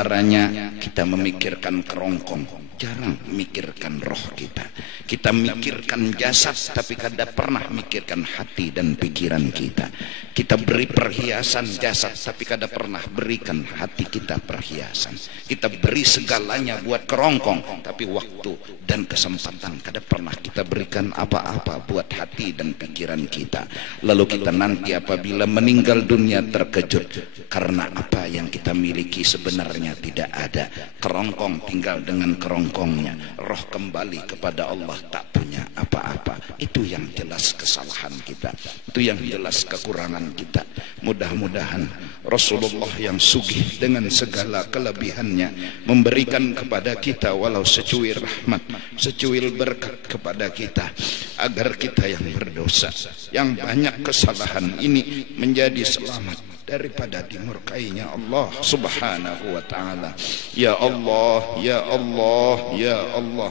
antaranya kita memikirkan kerongkong, jarang memikirkan roh kita. Kita mikirkan jasad tapi kada pernah mikirkan hati dan pikiran kita. Kita beri perhiasan jasad tapi kada pernah berikan hati kita perhiasan. Kita beri segalanya buat kerongkong tapi waktu dan kesempatan kada pernah kita berikan apa-apa buat hati dan pikiran kita. Lalu kita nanti apabila meninggal dunia terkejut karena apa yang kita miliki sebenarnya tidak ada. Kerongkong tinggal dengan kerongkongnya, roh kembali kepada Allah tak punya apa-apa. Itu yang jelas kesalahan kita, itu yang jelas kekurangan kita. Mudah-mudahan Rasulullah yang sugih dengan segala kelebihannya memberikan kepada kita walau secuil rahmat, secuil berkat kepada kita, agar kita yang berdosa, yang banyak kesalahan ini menjadi selamat daripada dimurkainya Allah subhanahu wa ta'ala. Ya Allah, ya Allah, ya Allah,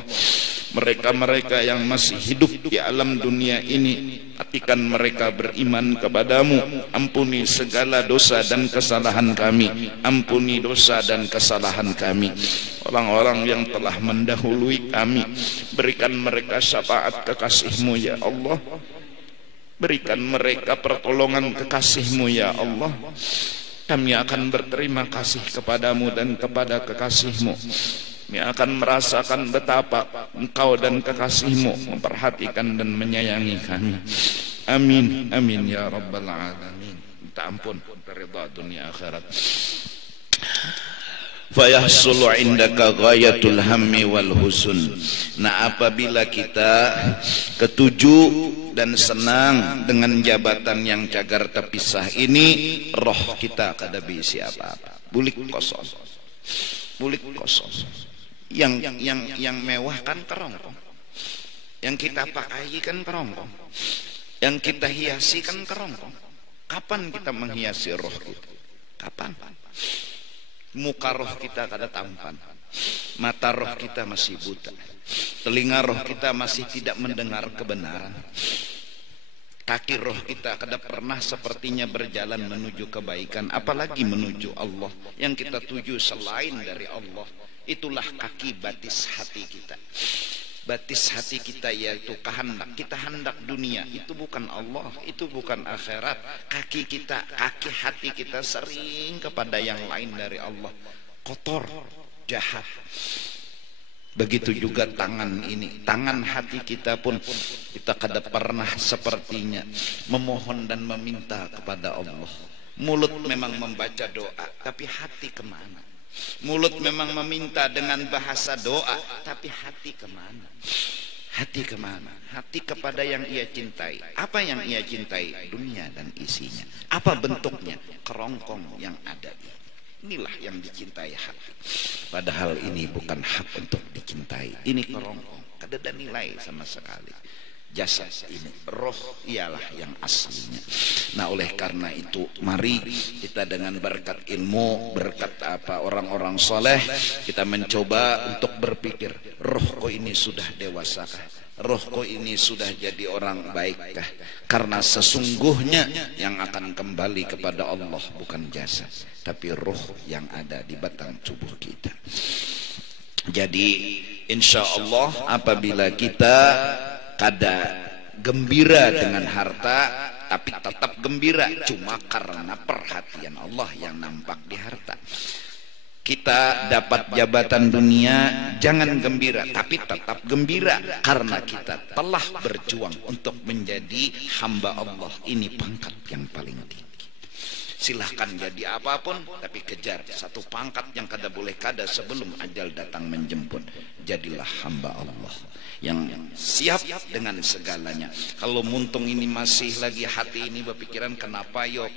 mereka-mereka yang masih hidup di alam dunia ini, pastikan mereka beriman kepadamu. Ampuni segala dosa dan kesalahan kami, ampuni dosa dan kesalahan kami. Orang-orang yang telah mendahului kami, berikan mereka syafaat kekasih-Mu ya Allah. Berikan mereka pertolongan kekasih-Mu ya Allah. Kami akan berterima kasih kepadamu dan kepada kekasih-Mu. Kami akan merasakan betapa Engkau dan kekasih-Mu memperhatikan dan menyayangi kami. Amin, amin ya rabbal alamin. Minta ampun, ridha dunia akhirat. Fayahsulu indaka ghayatul hammi wal husun. Nah, apabila kita ketujuh dan senang dengan jabatan yang cagar terpisah ini, roh kita kada bisi apa-apa, bulik kosong, bulik kosong. Yang mewah kan kerongkong, yang kita pakai kan kerongkong, yang kita hiasi kan kerongkong. Kapan kita menghiasi roh kita? Kapan? Muka roh kita kada tampan, mata roh kita masih buta, telinga roh kita masih tidak mendengar kebenaran, kaki roh kita kada pernah sepertinya berjalan menuju kebaikan, apalagi menuju Allah. Yang kita tuju selain dari Allah, itulah kaki batis hati kita. Batis hati kita yaitu kehendak. Kita hendak dunia, itu bukan Allah, itu bukan akhirat. Kaki kita, kaki hati kita sering kepada yang lain dari Allah, kotor, jahat. Begitu juga tangan ini, tangan hati kita pun kita kada pernah sepertinya memohon dan meminta kepada Allah. Mulut memang membaca doa, tapi hati kemana? Mulut memang meminta dengan bahasa doa, tapi hati kemana? Hati kemana? Hati kepada yang ia cintai. Apa yang ia cintai? Dunia dan isinya. Apa bentuknya? Kerongkong yang ada ini. Inilah yang dicintai hati. Padahal ini bukan hak untuk dicintai. Ini kerongkong, kada ada nilai sama sekali. Jasad ini, roh ialah yang aslinya. Nah, oleh karena itu mari kita dengan berkat ilmu, berkat apa orang-orang soleh, kita mencoba untuk berpikir, rohku ini sudah dewasakah? Rohku ini sudah jadi orang baikkah? Karena sesungguhnya yang akan kembali kepada Allah bukan jasad, tapi roh yang ada di batang tubuh kita. Jadi insya Allah apabila kita kada gembira dengan harta, tapi tetap gembira cuma karena perhatian Allah yang nampak di harta. Kita dapat jabatan dunia, jangan gembira, tapi tetap gembira karena kita telah berjuang untuk menjadi hamba Allah. Ini pangkat yang paling tinggi. Silahkan jadi apapun, tapi kejar satu pangkat yang kada boleh kada sebelum ajal datang menjemput. Jadilah hamba Allah yang siap dengan segalanya. Kalau muntung ini masih lagi hati ini berpikiran kenapa yo,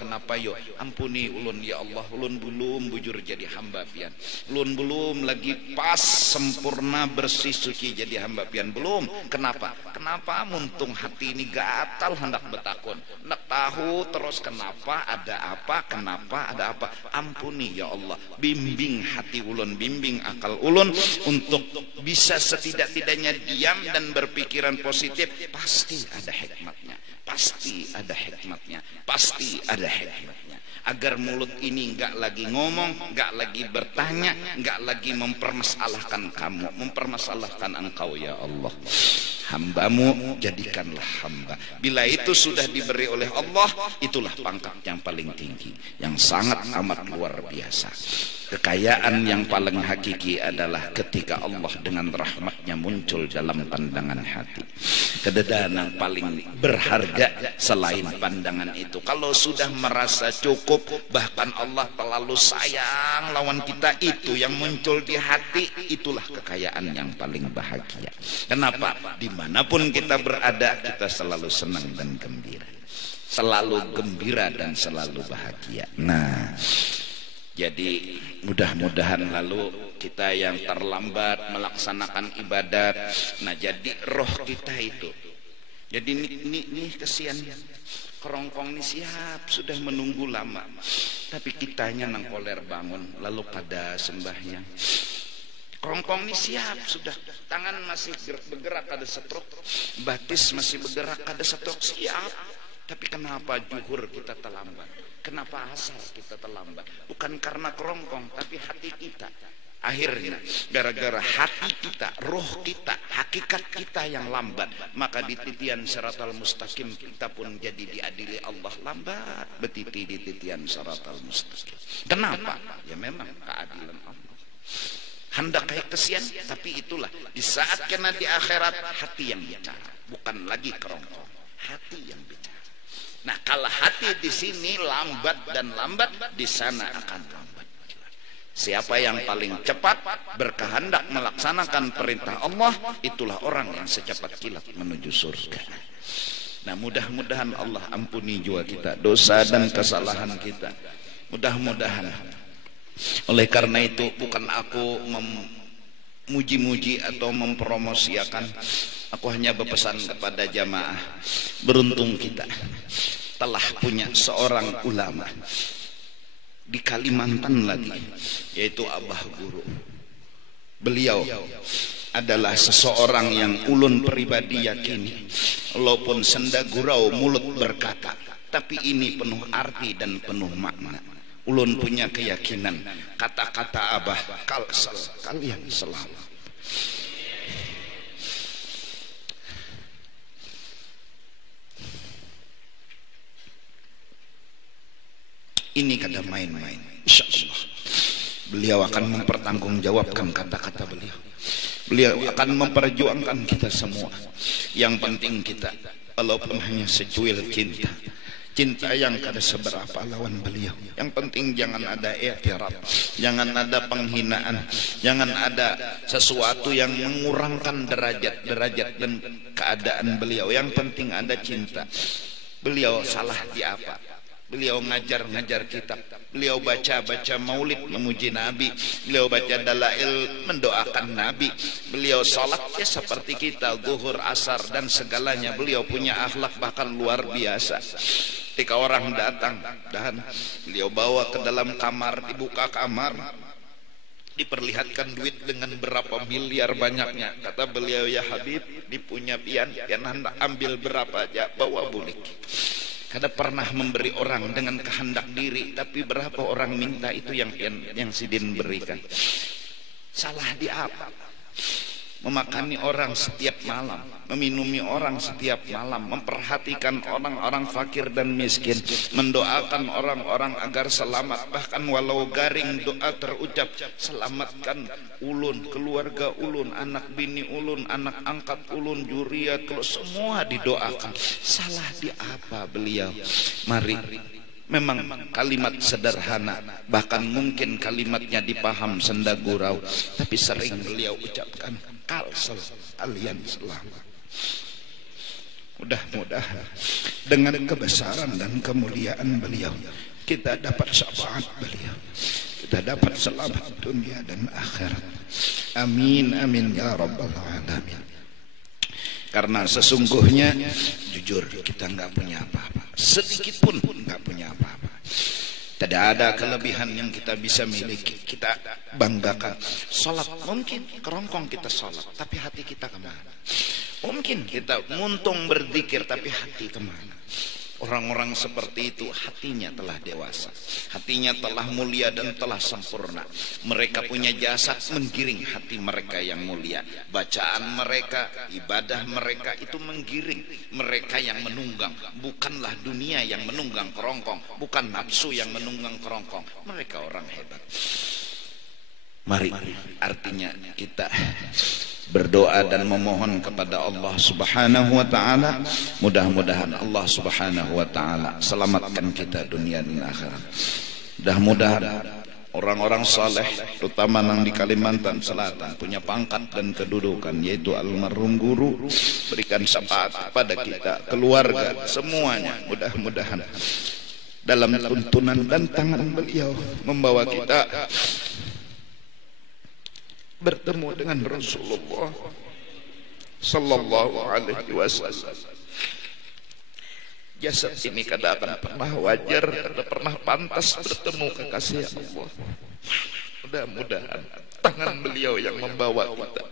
ampuni ulun ya Allah, ulun belum bujur jadi hamba pian, ulun belum lagi pas sempurna bersih suci jadi hamba pian, belum. Kenapa muntung hati ini gatal hendak betakun, hendak tahu terus kenapa, ada apa, apa, kenapa, ada apa. Ampuni ya Allah, bimbing hati ulun, bimbing akal ulun untuk bisa setidak-tidaknya diam dan berpikiran positif. Pasti ada hikmatnya, pasti ada hikmatnya, pasti ada hikmatnya. Agar mulut ini enggak lagi ngomong, enggak lagi bertanya, enggak lagi mempermasalahkan kamu, mempermasalahkan engkau ya Allah. Hambamu jadikanlah hamba. Bila itu sudah diberi oleh Allah, itulah pangkat yang paling tinggi, yang sangat amat luar biasa. Kekayaan yang paling hakiki adalah ketika Allah dengan rahmatnya muncul dalam pandangan hati. Kededahan yang paling berharga selain pandangan itu. Kalau sudah merasa cukup, bahkan Allah terlalu sayang lawan kita, itu yang muncul di hati, itulah kekayaan yang paling bahagia. Kenapa? Dimanapun kita berada, kita selalu senang dan gembira, selalu gembira dan selalu bahagia. Nah, jadi mudah-mudahan lalu kita yang terlambat melaksanakan ibadat, nah jadi roh kita itu, jadi ini kesian kerongkong ini siap sudah menunggu lama, tapi kitanya nang koler bangun lalu pada sembahyang. Kerongkong ini siap sudah, tangan masih bergerak ada setruk, batis masih bergerak ada setruk, siap. Tapi kenapa zuhur kita terlambat? Kenapa asar kita terlambat? Bukan karena kerongkong, tapi hati kita. Akhirnya gara-gara hati kita, roh kita, hakikat kita yang lambat, maka di titian siratal mustaqim kita pun jadi diadili Allah lambat betiti di titian siratal mustaqim. Kenapa? Ya memang keadilan Allah. Hendak kayak kesian, tapi itulah di saat kena di akhirat hati yang bicara, bukan lagi kerongkong, hati yang bicara. Nah, kalau hati di sini lambat dan lambat, di sana akan lambat. Siapa yang paling cepat berkehendak melaksanakan perintah Allah, itulah orang yang secepat kilat menuju surga. Nah, mudah-mudahan Allah ampuni jiwa kita, dosa dan kesalahan kita. Mudah-mudahan. Oleh karena itu, bukan aku memuji-muji atau mempromosikan, aku hanya berpesan kepada jamaah, beruntung kita telah punya seorang ulama di Kalimantan lagi, yaitu Abah Guru. Beliau adalah seseorang yang ulun pribadi yakini, walaupun senda gurau mulut berkata, tapi ini penuh arti dan penuh makna. Ulun punya keyakinan kata-kata Abah kalian selalu. Ini kada main-main. Insya Allah beliau akan mempertanggungjawabkan kata-kata beliau. Beliau akan memperjuangkan kita semua. Yang penting kita, walaupun hanya secuil cinta, cinta yang kada seberapa lawan beliau, yang penting jangan ada i'tiraf, jangan ada penghinaan, jangan ada sesuatu yang mengurangkan derajat dan keadaan beliau. Yang penting ada cinta. Beliau salah di apa? Beliau ngajar kitab, beliau baca maulid memuji Nabi, beliau baca dalail mendoakan Nabi, beliau salat ya seperti kita, zuhur, asar dan segalanya. Beliau punya akhlak bahkan luar biasa. Ketika orang datang dan beliau bawa ke dalam kamar, dibuka kamar, diperlihatkan duit dengan berapa miliar banyaknya. Kata beliau, ya Habib, dipunya pian hendak ambil berapa aja, bawa bulik. Kada pernah memberi orang dengan kehendak diri, tapi berapa orang minta itu yang sidin berikan. Salah di apa? Memakani orang setiap malam, meminumi orang setiap malam, memperhatikan orang-orang fakir dan miskin, mendoakan orang-orang agar selamat, bahkan walau garing doa terucap, selamatkan ulun, keluarga ulun, anak bini ulun, anak angkat ulun, juriat, kalau semua didoakan. Salah di apa beliau? Mari, memang kalimat sederhana, bahkan mungkin kalimatnya dipaham senda gurau, tapi sering beliau ucapkan, kalsel kalian selamat. Mudah-mudahan dengan kebesaran dan kemuliaan beliau kita dapat syafaat beliau, kita dapat selamat dunia dan akhirat. Amin amin ya rabbal alamin. Karena sesungguhnya jujur kita nggak punya apa-apa, sedikit pun nggak punya apa-apa. Tidak ada kelebihan yang kita bisa miliki, kita banggakan. Salat mungkin kerongkong kita salat, tapi hati kita kemana? Mungkin kita muntung berzikir, tapi hati kemana? Orang-orang seperti itu hatinya telah dewasa, hatinya telah mulia dan telah sempurna. Mereka punya jasad menggiring hati mereka yang mulia. Bacaan mereka, ibadah mereka itu menggiring mereka yang menunggang. Bukanlah dunia yang menunggang kerongkong, bukan nafsu yang menunggang kerongkong. Mereka orang hebat. Mari, artinya kita berdoa dan memohon kepada Allah Subhanahu wa taala, mudah-mudahan Allah Subhanahu wa taala selamatkan kita dunia dan akhirat. Mudah-mudahan orang-orang saleh terutama yang di Kalimantan Selatan punya pangkat dan kedudukan, yaitu almarhum guru, berikan syafaat kepada kita, keluarga, semuanya. Mudah-mudahan dalam tuntunan dan tangan beliau membawa kita bertemu dengan Rasulullah sallallahu alaihi wasallam. Jasad ini kada akan pernah wajar, kada pernah pantas bertemu kekasih Allah. Mudah-mudahan tangan beliau yang membawa kita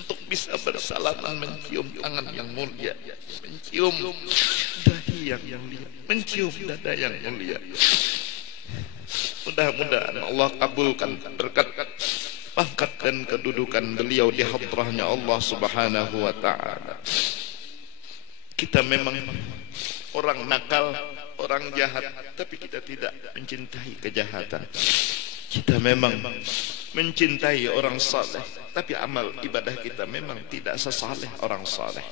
untuk bisa bersalaman, mencium tangan yang mulia, mencium dahi yang mulia, mencium dada yang mulia. Mudah-mudahan Allah kabulkan berkat pangkat dan kedudukan beliau di hadrahnya Allah Subhanahu wa ta'ala. Kita memang orang nakal, orang jahat, tapi kita tidak mencintai kejahatan. Kita memang mencintai orang saleh, tapi amal ibadah kita memang tidak sesaleh orang saleh.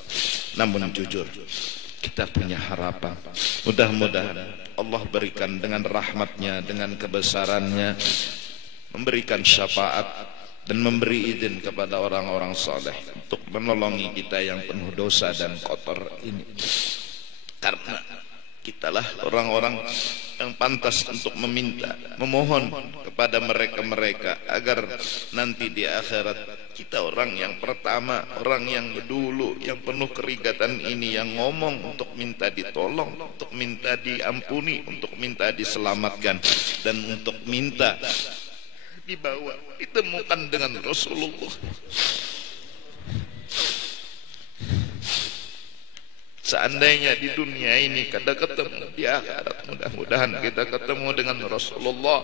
Namun jujur, kita punya harapan. Mudah-mudahan Allah berikan dengan rahmatnya, dengan kebesarannya, memberikan syafaat dan memberi izin kepada orang-orang saleh untuk menolongi kita yang penuh dosa dan kotor ini. Karena kitalah orang-orang yang pantas untuk meminta, memohon kepada mereka-mereka agar nanti di akhirat kita orang yang pertama, orang yang dulu, yang penuh kerigatan ini, yang ngomong untuk minta ditolong, untuk minta diampuni, untuk minta diselamatkan, dan untuk minta dibawa, ditemukan dengan Rasulullah. Seandainya di dunia ini kada ketemu, di akhirat mudah-mudahan kita ketemu dengan Rasulullah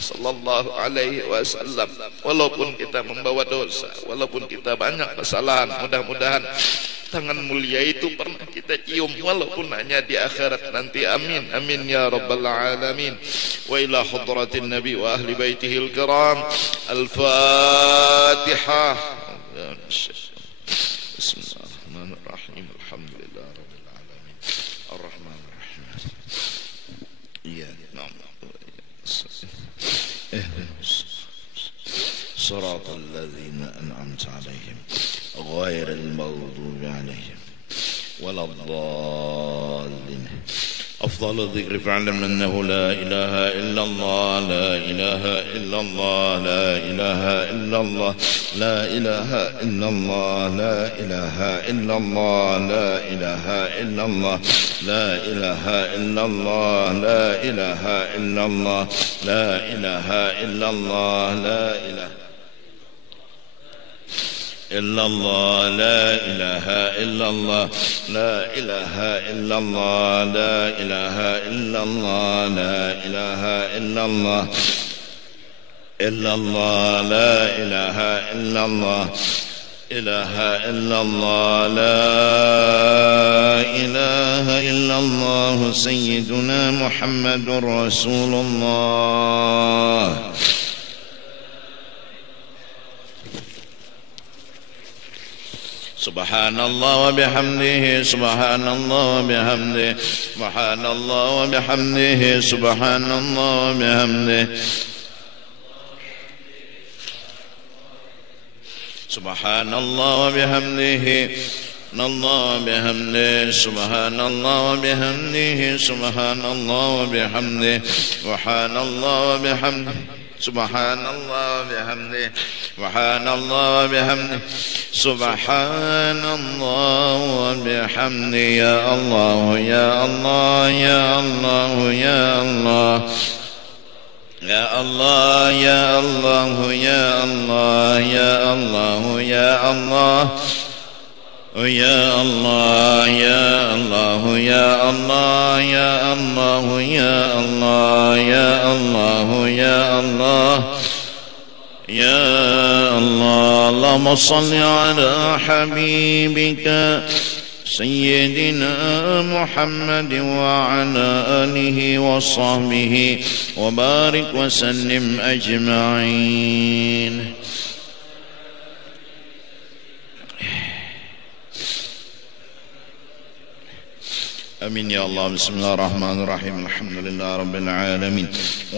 sallallahu alaihi wasallam. Walaupun kita membawa dosa, walaupun kita banyak kesalahan, mudah-mudahan tangan mulia itu pernah kita cium, walaupun hanya di akhirat nanti. Amin, amin ya rabbal alamin. Wa ila hadratin nabi wa ahli baitihil kiram. Al-Fatihah. Bismillahirrahmanirrahim. Alhamdulillah rabbil alamin. Ar-Rahmanir Rahim. Iyyaka na'budu wa iyyaka nasta'in. Ihdinas siratal ladzina an'amta 'alaihim ghairil maghdubi 'alaihim waladdallin. أفضل الذكر فاعلم أنه لا إله إلا الله لا إله إلا الله لا إله إلا الله لا إله إلا الله لا إله إلا الله لا إله إلا الله لا إله إلا الله لا إله إلا الله لا إله إلا الله لا إله إلا الله لا إله إلا الله لا إله إلا الله لا إله إلا الله لا إله إلا الله إلا الله لا إله إلا الله إله إلا الله لا إله إلا الله سيدنا محمد رسول الله. سبحان الله وبحمده سبحان الله وبحمده سبحان الله وبحمده سبحان الله وبحمده سبحان الله وبحمده الله بحمده سبحان الله وبحمده سبحان الله وبحمده سبحان الله وبحمده سبحان الله وبحمده سبحان الله وبحمده سبحان الله وبحمده يا الله يا الله يا الله يا الله Ya Allah, ya Allah, ya Allah, ya Allah, ya Allah. Oh ya Allah, ya Allah, ya Allah, ya Allah, ya Allah, ya Allah, ya Allah, ya Allah. Allahumma salli ala habibika سيدنا محمد وعلى آله وصحبه وبارك وسلم أجمعين. آمين يا الله. بسم الله الرحمن الرحيم. الحمد لله رب العالمين،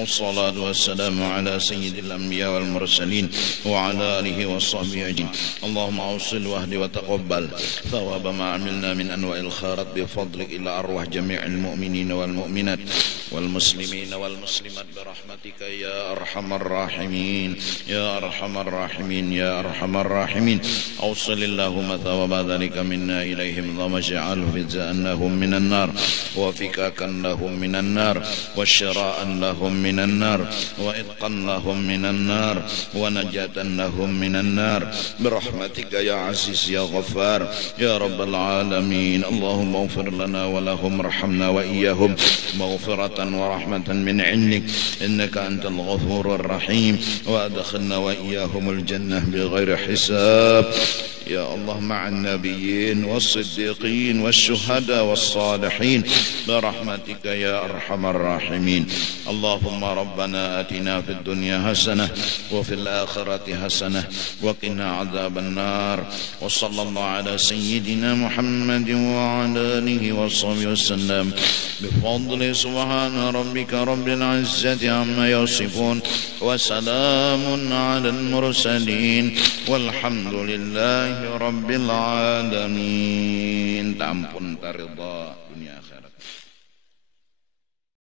والصلاة والسلام على سيد الأنبياء والمرسلين وعلى آله وصحبه أجمعين. اللهم أوصل واهد وتقبل ثواب ما عملنا من أنواع الخيرات بفضلك إلى أرواح جميع المؤمنين والمؤمنات والمسلمين والمسلمات برحمتك يا أرحم الراحمين، يا أرحم الراحمين، يا أرحم الراحمين. أوصل اللهم ثواب ذلك منا إليهم، اللهم اجعله جزاءهم من النار، وفكاكا لهم من النار، وشراء لهم من النار، وإتقا لهم من النار، ونجاة لهم من النار برحمتك يا عزيز يا غفار يا رب العالمين. اللهم اغفر لنا ولهم، ارحمنا وإياهم مغفرة ورحمة من عندك، إنك أنت الغفور الرحيم، وأدخلنا وإياهم الجنة بغير حساب يا الله، مع النبيين والصديقين والشهداء والصالحين برحمتك يا أرحم الراحمين. اللهم ربنا آتنا في الدنيا حسنة وفي الآخرة حسنة وقنا عذاب النار. وصلى الله على سيدنا محمد وعلى آله وصحبه وسلم بفضل سبحان ربك رب العزة عما يصفون، وسلام على المرسلين، والحمد لله رب العالمين. Tampun taridha.